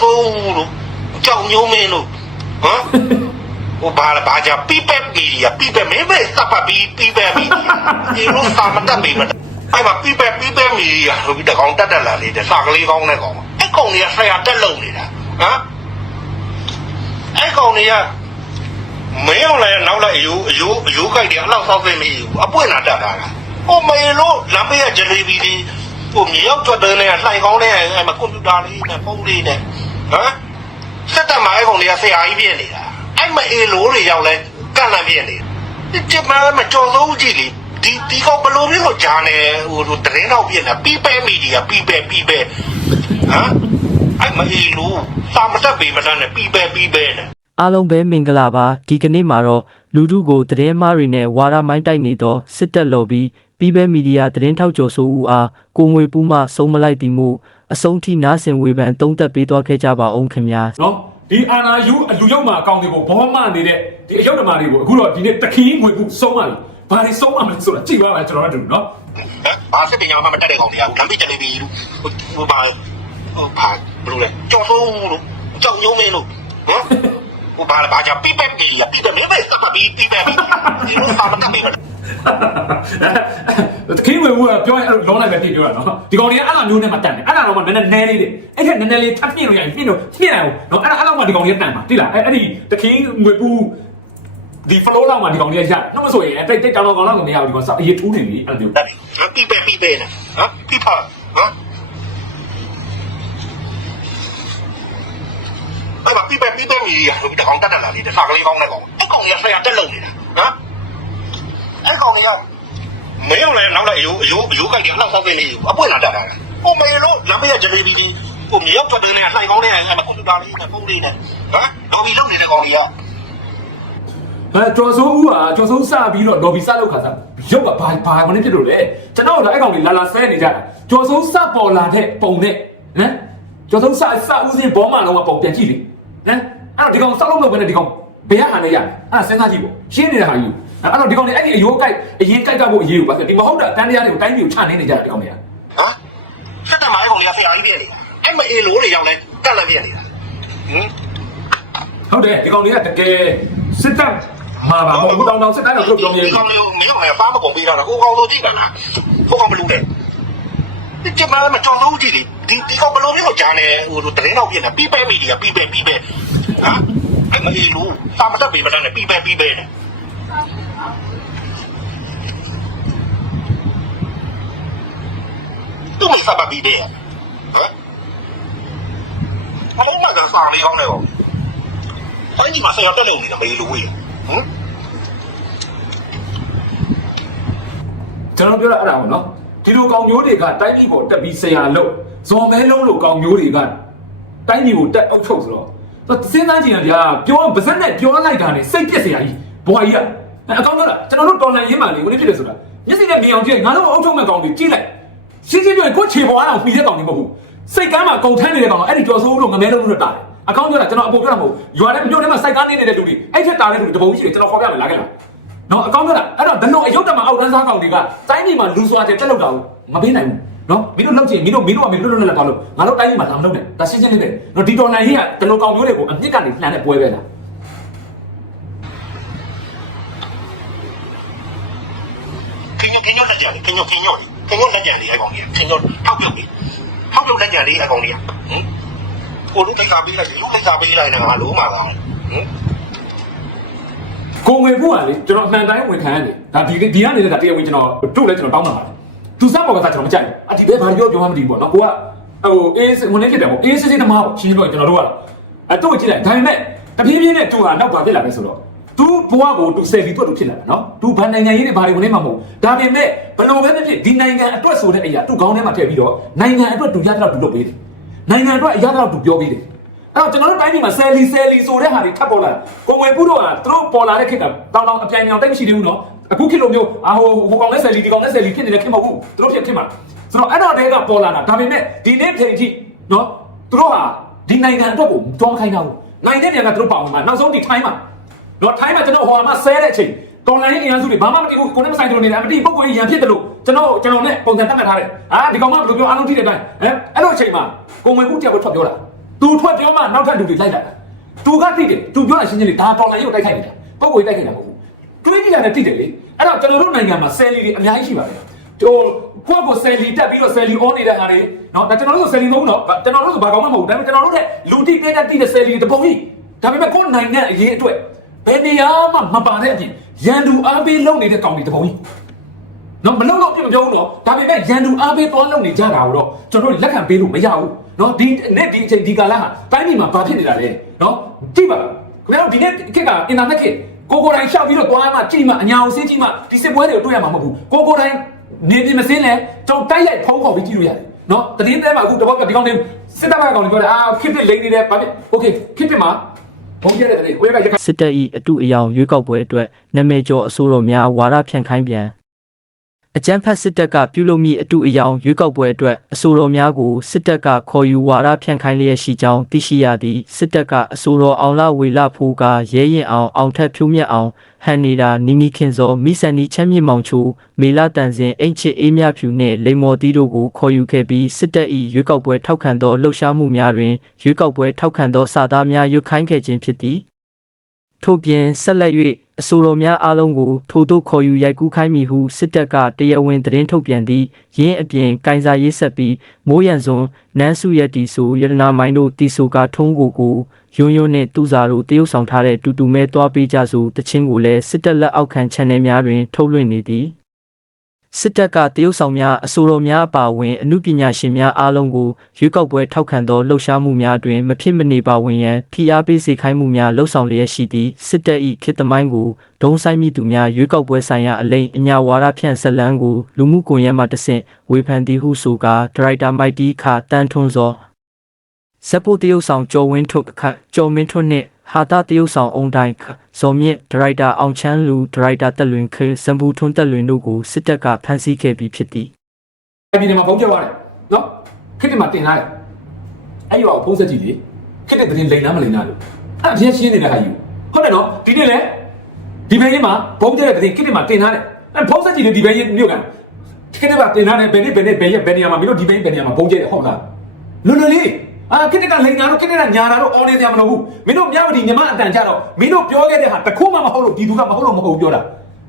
ကျော်စိုးဦးတို့ကြောင်မျိုးမင်းတို့ဟမ်ဟိုဘာလဲဘာကြပိပက်မီဒီယာပိပက်မင်းပဲစပ်ပတ်ပြီးပိပက်မီဒီယာဒီလိုစာမတက်မိမအဲ့မှာပိပက်ပိပက်မီဒီယာဆိုပြီးတကောင်တက်တက်လာလေးတဲ့စာကလေးကောင်းတဲ့ကောင်အဲ့ကောင်တွေကဆရာတက်လုံနေတာဟမ်အဲ့ကောင်တွေကမင်းအောင်လည်းနောက်လိုက်အယိုးအယိုးအယိုးကြိုက်တယ်အလောက်ဆောက်သိမ့်မီအပွင့်လာတက်တာလားဟိုမေလို့လမ်းဘေးကဂျယ်လီဘီလေးဟိုမြေရောက်ထွက်တဲ့နဲ့လှိုင်ကောင်းတဲ့အဲ့မှာကွန်ပျူတာလေးနဲ့ဖုန်းလေးနဲ့ ဟမ်စက်တက်မှာအဲ့ကောင်တွေကဆရာကြီးပြည့်နေတာအဲ့မအေလိုတွေရောက်လဲကန့်လန့်ပြည့်နေဒီကျမမကြော်စိုးကြည့်လေဒီဒီကောင်ဘလို့မျိုးကိုဂျာနေဟိုတရင်တော့ပြည့်နေပြီးပဲမီဒီယာပြီးပဲပြီးပဲဟမ်အဲ့မအေလိုစာမတက်ပေမတတ်နဲ့ပြီးပဲပြီးပဲနဲ့အားလုံးပဲမင်္ဂလာပါဒီကနေ့မှာတော့လူထုကိုသတင်းမှားတွေနဲ့ဝါရမိုင်းတိုက်နေသောစစ်တပ်လော်ပြီးပြီးပဲမီဒီယာသတင်းထောက်ကျော်ဆိုဦးအားကိုငွေပူးမှဆုံးမလိုက်သည်မှု အဆုံးထိနားဆင်ဝေဖန်သုံးသက်ပေးသွားခဲ့ကြပါအောင်ခင်ဗျာနော်ဒီအာနာယူအလူရောက်မှာအကောင့်တွေကိုဘောမနေတဲ့ဒီအယုတ်ဓမ္မတွေကိုအခုတော့ဒီနေ့တခင်းငွေကူဆုံးပါပြီဘာတွေဆုံးပါမလဲဆိုတာကြည့်ပါမယ်ကျွန်တော်တို့နော်ဘာစစ်တင်ညာမှမတက်တဲ့ကောင်တွေကလမ်းပြကြနေပြီလို့ဟိုဘာဟိုဘာဘယ်လိုလဲကြော်စိုးလို့ကြောင်ညုံးမင်းလို့ဟမ်ဟိုဘာလဲဘာကြပိပက်ပြီလားပိပက်မင်းပဲစပ်ပြီးပိပက်ပြီဒီလိုစာမတက်ပြီ တခင်းငွေကူကပြောရင်အဲ့လိုလုံးလိုက်ပဲပြပြောတာနော်ဒီကောင်တွေကအဲ့လိုမျိုးနဲ့မှတန်တယ်အဲ့ဒါတော့မှနည်းနည်းနဲလေးတယ်အဲ့ဒါနည်းနည်းလေးထပ်ပြည့်လို့ရရင်ပြည့်လို့ပြည့်နိုင်အောင်နော်အဲ့ဒါအဲ့လောက်မှဒီကောင်တွေကတန်မှာတိလားအဲ့အဲ့ဒီတခင်းငွေကူဒီ flow လောက်မှဒီကောင်တွေကရတော့မဆိုရင်တိတ်တိတ်တောင်တောင်ကောင်လောက်မရဘူးဒီကောင်စအရေးထူးနေပြီအဲ့လိုမျိုးတက်ပြီပိပက်ပိပက်နဲ့ဟမ်ပိဖာဟမ်အဲ့မှာပိပက်ပိပက်မီဆိုပြီးတကောင်တက်တက်လာလေးတဲ့စာကလေးကောင်းတဲ့ကောင်အဲ့ကောင်ကဆရာတက်လုံနေတာဟမ် အဲ့ကောင်ကမင်းအောင်လည်းနောက်လိုက်အယိုးအယိုးအယိုးကြိုက်တယ်အလောက်ဆောက်နေနေအပွင့်လာတက်တာဟိုမေလို့လမ်းဘေးကဂျယ်လီဘီလေးဟိုမြေရောက်ထွက်တဲ့နဲ့လှိုင်ကောင်းတဲ့အဲ့မှာကွန်ပျူတာလေးနဲ့ဖုန်းလေးနဲ့ဟမ်ဒေါ်ဘီလုံနေတဲ့ကောင်ကြီးကအဲကျော်စိုးဦးကကျော်စိုးစပြီးတော့ lobby စလောက်ခါစားရုပ်ကဘာဘာမနေဖြစ်လို့လဲကျွန်တော်တို့လည်းအဲ့ကောင်လေးလာလာဆဲနေကြတာကျော်စိုးစပေါ်လာတဲ့ပုံနဲ့ဟမ်ကျော်စိုးစစဦးစင်းဘောမလုံးကပုံပြန်ကြည့်လေဟမ်အဲ့တော့ဒီကောင်စောက်လုံးလုပ်ပဲနဲ့ဒီကောင်ဘယ်ဟာနဲ့ရလဲအဲ့ဒါစဉ်းစားကြည့်ပေါ့ရှင်းနေတာဟာယူ အဲ့တော့ဒီကောင်လေးအဲ့ဒီအယိုးကြိုက်အရင်ကြိုက်ကဖို့အရေးကိုပါဆိုဒီမဟုတ်တာတန်းတရားတွေကိုတိုင်းပြည်ကိုချနေနေကြတာဒီကောင်လေးကဟမ်စစ်တပ်မှာအဲ့ကောင်ကြီးကဆရာကြီးပြည့်နေတာအဲ့မအေလိုတွေရောက်လဲတက်လက်ပြည့်နေတာဟင်ဟုတ်တယ်ဒီကောင်လေးကတကယ်စစ်တပ်မှာပါမဟုတ်ဘူးတောင်တောင်စစ်တိုင်းတော့ပြောပြနေဒီကောင်လေးကိုမင်းအောင်လည်းဖားမကုန်ပေးတာလားကိုကောင်လိုကြည့်တာလားကိုကောင်ဘလူးတယ်ဒီကျမမကြောင်လို့ကြည့်လေဒီဒီကောင်ဘလူးမျိုးကိုဂျာနေဟိုတရင်တော့ပြည့်နေပြီးပဲမီဒီယာပြီးပဲပြီးပဲဟာအဲ့မအေလိုစာမတက်ပေမတတ်နဲ့ပြီးပဲပြီးပဲနဲ့ သူမစပါပြီးတယ်ဟမ်အလုံးမကစားလေးအောင်လေပေါ့အဲ့ဒီမှာဆရာတက်လို့နေတာမေးလို့ဝေးဟမ်ကျွန်တော်ပြောတာအဲ့ဒါပေါ့နော်ဒီလိုကောင်မျိုးတွေကတိုင်းပြည်ပေါ်တက်ပြီးဆရာလို့ဇော်မဲလုံးလိုကောင်မျိုးတွေကတိုင်းပြည်ကိုတက်အုပ်ချုပ်ဆိုတော့စဉ်းစားကြည့်ရင်ဗျာပြောပါဇက်နဲ့ပြောလိုက်တာနဲ့စိတ်ပြက်စရာကြီးဘွာကြီးကအကောင်းပြောတာကျွန်တော်တို့တော်လန်ရင်းမှလေဝင်ဖြစ်တယ်ဆိုတာမျက်စိနဲ့မြင်အောင်ကြည့်ငါတို့အုပ်ချုပ်မဲ့ကောင်တွေကြည့်လိုက် ရှင်းရှင်းပြောရင်ကိုယ်ခြေပေါ်အားအောင်ပြီးတဲ့ကောင်တွေမဟုတ်ဘူးစိတ်ကမ်းမှာကုန်ထမ်းနေတဲ့ကောင်ကအဲ့ဒီကြော်စိုးတို့ငမဲလုံးတို့တာတယ်အကောင်းပြောတာကျွန်တော်အပေါ်ပြောတာမဟုတ်ရွာထဲမြို့ထဲမှာစိုက်ကားနေနေတဲ့လူတွေအဲ့ထက်တာတဲ့လူတွေတပုံကြီးရှိတယ်ကျွန်တော်ခေါ်ပြမယ်လာခဲ့လားနော်အကောင်းပြောတာအဲ့တော့ဘယ်လိုအယုတ်တမအောက်တန်းစားကောင်တွေကတိုင်းပြည်မှာလူစွာတဲ့တက်လောက်တာကိုမပေးနိုင်ဘူးနော်မင်းတို့လောက်ချင်မင်းတို့မင်းတို့ကမင်းတို့လွတ်လွတ်လပ်လပ်သွားလို့ငါတို့တိုင်းပြည်မှာလာမလုပ်နဲ့ဒါရှင်းရှင်းလေးပဲနော်ဒီတော်နိုင်ဟင်းကဒီလိုကောင်မျိုးတွေကိုအမြင့်ကနေလှန်တဲ့ပွဲပဲလားခင်ညခင်ညလက်ကြလေခင်ညခင်ည ခင်ညလက်ကြလေအကောင်ကြီးခင်ညထောက်ပြုတ်လေထောက်ပြုတ်လက်ကြလေအကောင်ကြီးဟမ်ကိုလူကိစ္စပေးလိုက်လူကိစ္စပေးလိုက်နေတာငါလုံးမှာကောင်းဟမ်ကိုငွေဖို့ကလေကျွန်တော်အမှန်တိုင်းဝင်ခံရတယ်ဒါဒီဒီကနေလည်းဒါတရားဝင်ကျွန်တော်တို့လည်းကျွန်တော်တောင်းတာပါသူစပေါ်ကစားကျွန်တော်မကြိုက်ဘူးအဒီဘဲဘာပြောပြောမှမသိဘူးပေါ့နော်ကိုကဟိုအေးဝင်နေဖြစ်တယ်ပေါ့အေးစစ်စစ်တမားပေါ့ရှင်းပြောကျွန်တော်တို့ကအတော့ကြည့်လိုက်ဒါပေမဲ့တပြေးပြေးနဲ့သူကနောက်ပါဖြစ်လာမယ်ဆိုတော့ သူဘဝကိုသူ selfie တွက်လို့ဖြစ်လာတာနော်သူဘာနိုင်ငံရေးတွေဘာတွေကိုလည်းမမဟုတ်ဒါပေမဲ့ဘလို့ပဲဖြစ်ဒီနိုင်ငံအတွက်ဆိုတဲ့အရာသူခေါင်းထဲမှာထည့်ပြီးတော့နိုင်ငံအတွက်သူရတာသူလုပ်ပေးတယ်နိုင်ငံအတွက်အရသာသူပြောပေးတယ်အဲ့တော့ကျွန်တော်တို့တိုင်းပြည်မှာဆယ်လီဆယ်လီဆိုတဲ့ဟာတွေထပ်ပေါ်လာကိုဝင်ပုတို့ကသူတို့ပေါ်လာတဲ့ခေတ်ကတောင်တောင်အပြိုင်အောင်တိတ်မရှိသေးဘူးနော်အခုခေတ်လိုမျိုးအာဟိုဟိုကောင်နဲ့ဆယ်လီဒီကောင်နဲ့ဆယ်လီဖြစ်နေတဲ့ခေတ်မဟုတ်ဘူးသူတို့ဖြစ်ခေတ်မှာဆိုတော့အဲ့တော့တဲကပေါ်လာတာဒါပေမဲ့ဒီနေ့ဖြန်ကြည့်နော်သူတို့ဟာဒီနိုင်ငံအတွက်ကိုတွန်းခိုင်းတာဘူးနိုင်ငံတွေကသူတို့ပါဝင်မှာနောက်ဆုံးဒီ time မှာ တော့ထိုင်းမှာကျွန်တော်ဟိုမှာဆဲတဲ့အချိန်တော်လိုင်းအင်အားစုတွေဘာမှမသိဘူးကိုနဲ့မဆိုင်ကြလို့နေတာအမတိပုံကိုရန်ဖြစ်တယ်လို့ကျွန်တော်ကျွန်တော်နဲ့ပုံစံတက်မှတ်ထားတယ်ဟာဒီကောင်ကဘယ်လိုပြောအားလုံးထိတဲ့အတိုင်းဟမ်အဲ့လိုအချိန်မှာကိုဝင်ကူတယောက်ကိုထွက်ပြောတာသူထွက်ပြောမှနောက်ထပ်လူတွေလိုက်လာတာသူကတိတယ်သူပြောတာရှင်းရှင်းလေးဒါတော်လိုင်းရုပ်တိုက်ခိုက်နေတာပုံကိုတိုက်ခိုက်တာမဟုတ်ဘူးတွေးကြည့်ရတယ်တိတယ်လေအဲ့တော့ကျွန်တော်တို့နိုင်ငံမှာဆယ်လီတွေအများကြီးရှိပါတယ်ဟိုကိုယ့်ကိုဆယ်လီတက်ပြီးတော့ဆယ်လီ on နေတဲ့ဟာတွေနော်ဒါကျွန်တော်တို့ဆယ်လီမဟုတ်ဘူးနော်ကျွန်တော်တို့ဆိုဘာကောင်းမှမဟုတ်ဘူးဒါပေမဲ့ကျွန်တော်တို့တဲ့လူတိတဲ့တိတဲ့ဆယ်လီတပုံကြီးဒါပေမဲ့ကိုယ်နိုင်ငံအရေးအတွက် ဘယ်နေရာမှမပါတဲ့အပြင်ရန်သူအားပေးလုပ်နေတဲ့ကောင်တွေတပုံကြီး နော်မလုံတော့ပြမပြောဘူးနော်ဒါပေမဲ့ရန်သူအားပေးသွားလုံနေကြတာကိုတော့ကျွန်တော်တို့လက်ခံပေးလို့မရဘူးနော်ဒီနေ့ဒီအချိန်ဒီကာလဟာတိုင်းပြည်မှာဘာဖြစ်နေတာလဲနော်ကြည့်ပါခင်ဗျားတို့ဒီနေ့ခေတ်ကအင်တာနက်ခေတ်ကိုကိုတိုင်းရှောက်ပြီးတော့သွားမှကြည့်မှအညာအောင်စင်းကြည့်မှဒီစစ်ပွဲတွေကိုတွေ့ရမှာမဟုတ်ဘူးကိုကိုတိုင်းနေပြင်မစင်းလဲကျွန်တော်တိုက်ရိုက်ဖုံးခေါ်ပြီးကြည့်လို့ရတယ်နော်တတိယတဲမှာအခုတပတ်ကဒီကောင်နေစစ်တပ်ဘက်ကောင်ပြောတယ်အာခစ်တစ်လိမ့်နေတယ်ဘာဖြစ်โอเคခစ်တစ်မှာ ဘုံကျတဲ့တည်းဝဲကရခိုင်စစ်တပ်၏အတုအယောင်ရွေးကောက်ပွဲအတွက်နာမည်ကျော်အစိုးရများဝါဒဖြန့်ခိုင်းပြန် အကြမ်းဖက်စစ်တပ်ကပြုလုပ်မိအတုအယောင်ရွေးကောက်ပွဲအတွက်အစိုးရများကိုစစ်တပ်ကခေါ်ယူဝါဒဖြန့်ခိုင်းလျက်ရှိကြောင်းသိရှိရသည့်စစ်တပ်ကအစိုးရအောင်လာဝေလာဖိုးကရဲရင်အောင်အောင်ထက်ဖြိုးမြတ်အောင်ဟန်နေတာနီမီခင်စောမိဆန်နီချမ်းမြေမောင်ချိုမေလာတန်စင်အိတ်ချစ်အေးမြဖြူနှင့်လိမ္မော်တီတို့ကိုခေါ်ယူခဲ့ပြီးစစ်တပ်၏ရွေးကောက်ပွဲထောက်ခံသောလှုပ်ရှားမှုများတွင်ရွေးကောက်ပွဲထောက်ခံသောစာသားများရွတ်ခိုင်းခဲ့ခြင်းဖြစ်သည် ထို့ပြင်ဆက်လက်၍အဆိုတော်များအားလုံးကိုထို့သို့ခေါ်ယူရိုက်ကူးခိုင်းမည်ဟုစစ်တပ်ကတရားဝင်သတင်းထုတ်ပြန်သည့်ရင်းအပြင်ကင်စာရေးဆက်ပြီးမိုးရန်စွန်နန်းစုရက်တီဆိုရတနာမိုင်းတို့တီဆိုကထုံးကိုကိုယွန်းယွန်းနှင့်သူစာတို့တရုတ်ဆောင်ထားတဲ့တူတူမဲသွားပေးကြဆိုတချင်းကိုလည်းစစ်တပ်လက်အောက်ခံ channel များတွင်ထုတ်လွှင့်နေသည် စစ်တပ်ကတရုတ်ဆောင်များအဆိုတော်များအပါအဝင်အမှုပညာရှင်များအားလုံးကိုရွေးကောက်ပွဲထောက်ခံသောလှုပ်ရှားမှုများတွင်မဖြစ်မနေပါဝင်ရန်ဖိအားပေးစေခိုင်းမှုများလှုပ်ဆောင်လျက်ရှိသည့်စစ်တပ်၏ခေတ်သမိုင်းကိုဒုံဆိုင်မိသူများရွေးကောက်ပွဲဆိုင်ရာအလိမ်အညာဝါဒဖြန့်ဆက်လန်းကိုလူမှုကွန်ရက်မှတဆင့်ဝေဖန်သည်ဟုဆိုကာဒရိုက်တာမိုက်တီခါတန်ထွန်းစော ဇက်ပိုတရုတ်ဆောင်ကျော်ဝင်းထုတ်ခတ်ကျော်မင်းထွန်းနှင့်ဟာတာတရုတ်ဆောင်အုံတိုင်းခဇော်မြင့်ဒရိုက်တာအောင်ချမ်းလူဒရိုက်တာတက်လွင်ခေစံဘူးထွန်းတက်လွင်တို့ကိုစစ်တပ်ကဖမ်းဆီးခဲ့ပြီးဖြစ်သည်ပြည်နယ်မှာဘုံပြသွားတယ်နော်ခစ်တင်မှာတင်ထားတယ်အဲ့ရောဖုံးဆက်ကြည့်လေခစ်တဲ့တင်လိန်လားမလိန်လားလို့အဲ့အပြင်းရှင်းနေတဲ့ဟာယူဟုတ်တယ်နော်ဒီနေ့လေဒီဘက်ရင်မှာဘုံကျတဲ့တင်ခစ်တင်မှာတင်ထားတယ်အဲ့ဖုံးဆက်ကြည့်လေဒီဘက်ရင်မြို့ကန်ခစ်တဲ့မှာတင်ထားတယ်ဘယ်နေ့ဘယ်နေ့ဘယ်ရက်ဘယ်နေရာမှာမင်းတို့ဒီဘက်ဘယ်နေရာမှာဘုံကျတယ်ဟုတ်လားလွတ်လွတ်လေး အာခစ်တဲ့ကလိန်လားတော့ခစ်တဲ့ကညာတာတော့အော်နေကြမလို့ဘူးမင်းတို့မြဝတီမြမအတန်ကြတော့မင်းတို့ပြောခဲ့တဲ့ဟာတခုမှမဟုတ်လို့ဒီသူကမဟုတ်လို့မဟုတ်ဘူးပြောတာ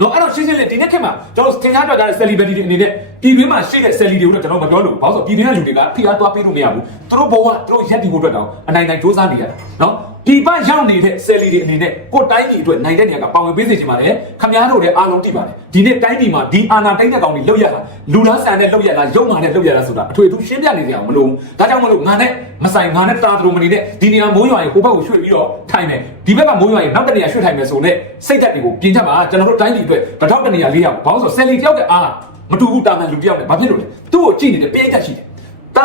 တော့အဲ့တော့ရှင်းရှင်းလေးဒီနေ့ခေတ်မှာကျွန်တော်သင်္ချာထွက်ကြတဲ့ celebrity တွေအနေနဲ့ပြည်တွင်းမှာရှိတဲ့ celebrity တွေကိုတော့ကျွန်တော်မပြောလို့ဘာလို့ဆိုပြည်တွင်းကလူတွေကဖိအားသွားပေးလို့မရဘူးသူတို့ဘဝသူတို့ရက်တီဖို့အတွက်တောင်အနိုင်နိုင်စူးစမ်းနေရတယ်နော် ဒီပရောက်နေတဲ့ celebrity အနေနဲ့ကိုယ်တိုင်းပြည်အတွက်နိုင်တဲ့နေရာကပါဝင်ပေးစေချင်ပါတယ်ခမည်းတော်လည်းအားလုံးသိပါတယ်ဒီနေ့တိုင်းပြည်မှာဒီအာဏာတိုင်းတဲ့ကောင်တွေလောက်ရတာလူလားဆန်တဲ့လောက်ရလားရုံမာနဲ့လောက်ရလားဆိုတာအထွေထူးရှင်းပြနေကြအောင်မလို့ဒါကြောင့်မလို့ငါနဲ့မဆိုင်ငါနဲ့တာသူတို့မနေတဲ့ဒီနေရာမိုးရွာရေဟိုဘက်ကိုရွှေ့ပြီးတော့ထိုင်မယ်ဒီဘက်ကမိုးရွာရေနောက်တစ်နေရာရွှေ့ထိုင်မယ်ဆိုတော့စိတ်ဓာတ်တွေကိုပြင်ချက်ပါကျွန်တော်တို့တိုင်းပြည်အတွက်တစ်ထောက်တစ်နေရာလေးရအောင်ဘာလို့ဆိုဆယ်လီတယောက်ရဲ့အားမတူဘူးတာမန်လူတယောက်နဲ့ဘာဖြစ်လို့လဲသူ့ကိုကြည့်နေတဲ့ပေးချက်ရှိတယ်တာ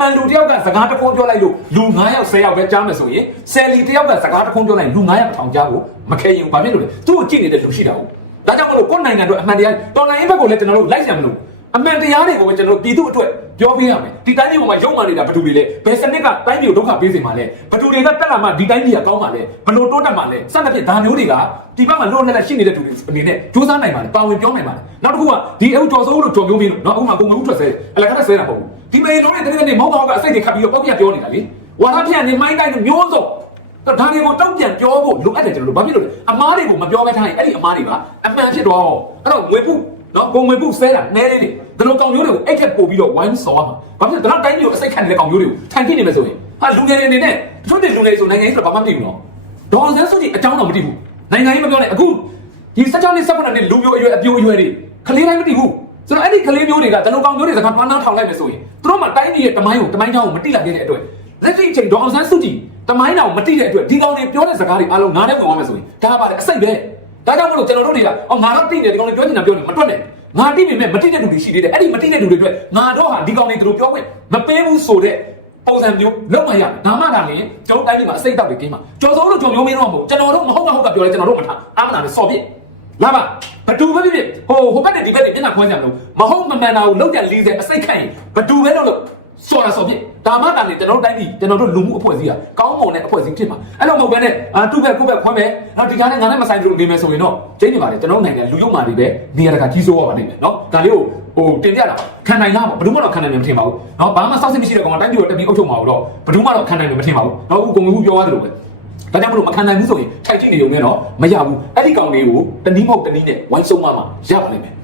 မန်လူတယောက်ကစကားတစ်ခုပြောလိုက်လို့လူ9ယောက်10ယောက်ပဲကြားမယ်ဆိုရင်ဆယ်လီတယောက်ကစကားတစ်ခုပြောလိုက်လူ9ယောက်ထောင်ကြားဖို့မခဲရင်ဘာဖြစ်လို့လဲသူ့ကိုကြည့်နေတဲ့လူရှိတာဟုတ်ဒါကြောင့်မလို့ကိုယ်နိုင်ငံအတွက်အမှန်တရားတော်လိုင်းဘက်ကိုလည်းကျွန်တော်တို့လိုက်ဆံမလို့အမှန်တရားတွေကိုပဲကျွန်တော်တို့ပြည်သူအတွက်ပြောပေးရမယ်ဒီတိုင်းပြည်ပေါ်မှာရုံမှနေတာဘယ်သူတွေလဲဘယ်စနစ်ကတိုင်းပြည်ကိုဒုက္ခပေးစေမှာလဲဘယ်သူတွေကတက်လာမှဒီတိုင်းပြည်ကကောင်းမှာလဲဘယ်လိုတိုးတက်မှာလဲစသဖြင့်ဒါမျိုးတွေကဒီဘက်မှာလို့လည်းရှိနေတဲ့သူတွေအနေနဲ့စူးစမ်းနိုင်ပါလေပါဝင်ပြောနိုင်ပါလေနောက်တစ်ခုကဒီအခုကြော်စိုးလို့ကြော်မျိုးမင်းလို့နော်အခုမှကိုမဦးထွက်ဆဲအလကားနဲ့ဆဲတာပေါ့ ဒီမေလုံးနဲ့တကယ်နဲ့မောင်းတော့ကအစိတ်တွေခတ်ပြီးတော့ပေါက်ပြပြောနေတာလေဝါရပြန်နေမိုင်းတိုင်းမျိုးစုံတော့ဒါတွေကိုတောက်ပြန်ပြောဖို့လိုအပ်တယ်ကျွန်တော်တို့ဘာဖြစ်လို့လဲအမားတွေကိုမပြောဘဲထားရင်အဲ့ဒီအမားတွေကအမှန်ဖြစ်တော့အဲ့တော့ငွေပုနော်ကိုငွေပုဆဲတာနဲလေးတွေဒီလိုကောင်မျိုးတွေကိုအိတ်ခက်ပို့ပြီးတော့ဝိုင်းဆော်ရမှာဘာဖြစ်လဲဒါတော့တိုင်းမျိုးအစိတ်ခတ်နေတဲ့ကောင်မျိုးတွေကိုထိုင်ပြနေမယ်ဆိုရင်ဟာလူငယ်တွေအနေနဲ့သူတို့လူငယ်ဆိုနိုင်ငံရေးဆိုတော့ဘာမှမသိဘူးနော်ဒေါ်စန်းစုကြည်အကြောင်းတော့မသိဘူးနိုင်ငံရေးမပြောနဲ့အခုဒီစကြောင်းလေးစပ်ဖက်တဲ့လူမျိုးအရွယ်အပြိုအရွယ်တွေခလေးတိုင်းမသိဘူး ဆိုတော့အဲ့ဒီခလေးမျိုးတွေကဒီလိုကောင်မျိုးတွေစကားမှန်းနှောင်းထောင်လိုက်မယ်ဆိုရင်သူတို့မှတိုင်းပြည်ရဲ့တမိုင်းကိုတမိုင်းချောင်းကိုမတိလိုက်တဲ့အတွက်လက်ရှိအချိန်ဒေါ်အောင်ဆန်းစုကြည်တမိုင်းတောင်မတိတဲ့အတွက်ဒီကောင်တွေပြောတဲ့စကားတွေအားလုံးငါနဲ့ဝင်သွားမယ်ဆိုရင်ဒါကပါလေအစိတ်ပဲဒါကြောင့်မလို့ကျွန်တော်တို့တွေကအော်ငါတော့တိနေဒီကောင်တွေပြောနေတာပြောနေမတွက်နဲ့ငါတိနေမဲ့မတိတဲ့လူတွေရှိသေးတယ်အဲ့ဒီမတိတဲ့လူတွေအတွက်ငါတော့ဟာဒီကောင်တွေသူတို့ပြောခွင့်မပေးဘူးဆိုတဲ့ပုံစံမျိုးလောက်မှရဒါမှသာလေကျွန်တော်တိုင်းပြည်မှာအစိတ်တောက်တွေကင်းမှာကြော်စိုးလို့ကြော်မျိုးမင်းတော့မဟုတ်ကျွန်တော်တို့မဟုတ်မဟုတ်ကပြောလဲကျွန်တော်တို့မထားအာမနာနဲ့စော်ပြစ်လာပါ ဘဒူပဲဖြစ်ဖြစ်ဟိုဟိုဘက်နဲ့ဒီဘက်နဲ့မျက်နှာခွဲကြမလို့မဟုတ်မမှန်တာကိုလောက်ကြလီးစေအစိတ်ခိုင်ဘဒူပဲလို့လို့စော်ရစော်ပြစ်ဒါမှတာလေကျွန်တော်တို့တိုင်းပြည်ကျွန်တော်တို့လူမှုအဖွဲ့အစည်းကကောင်းမွန်တဲ့အဖွဲ့အစည်းဖြစ်မှာအဲ့လိုမဟုတ်ဘဲနဲ့အာသူ့ဘက်ကိုယ့်ဘက်ခွဲမယ်နောက်ဒီကားနဲ့ငါနဲ့မဆိုင်လို့နေမယ်ဆိုရင်တော့ကျင်းနေပါလေကျွန်တော်တို့နိုင်ငံလူယုံမာတွေပဲနေရာတကာကြီးစိုးရပါလိမ့်မယ်နော်ဒါလေးကိုဟိုတင်ပြတာခံနိုင်လားဘယ်သူမှတော့ခံနိုင်မှာမထင်ပါဘူးနော်ဘာမှစောင့်စစ်မရှိတဲ့ကောင်ကတိုင်းပြည်ကိုတက်ပြီးအုပ်ချုပ်မှာတော့ဘယ်သူမှတော့ခံနိုင်မှာမထင်ပါဘူးနော်အခုကုန်ကူပြောရတယ်လို့ပဲ ဒါကြောင့်မလို့မခံနိုင်ဘူးဆိုရင်ထိုက်ကြည့်နေုံနဲ့တော့မရဘူးအဲ့ဒီကောင်လေးကိုတနည်းမဟုတ်တနည်းနဲ့ဝိုင်းဆုံးမမှာရပါလိမ့်မယ်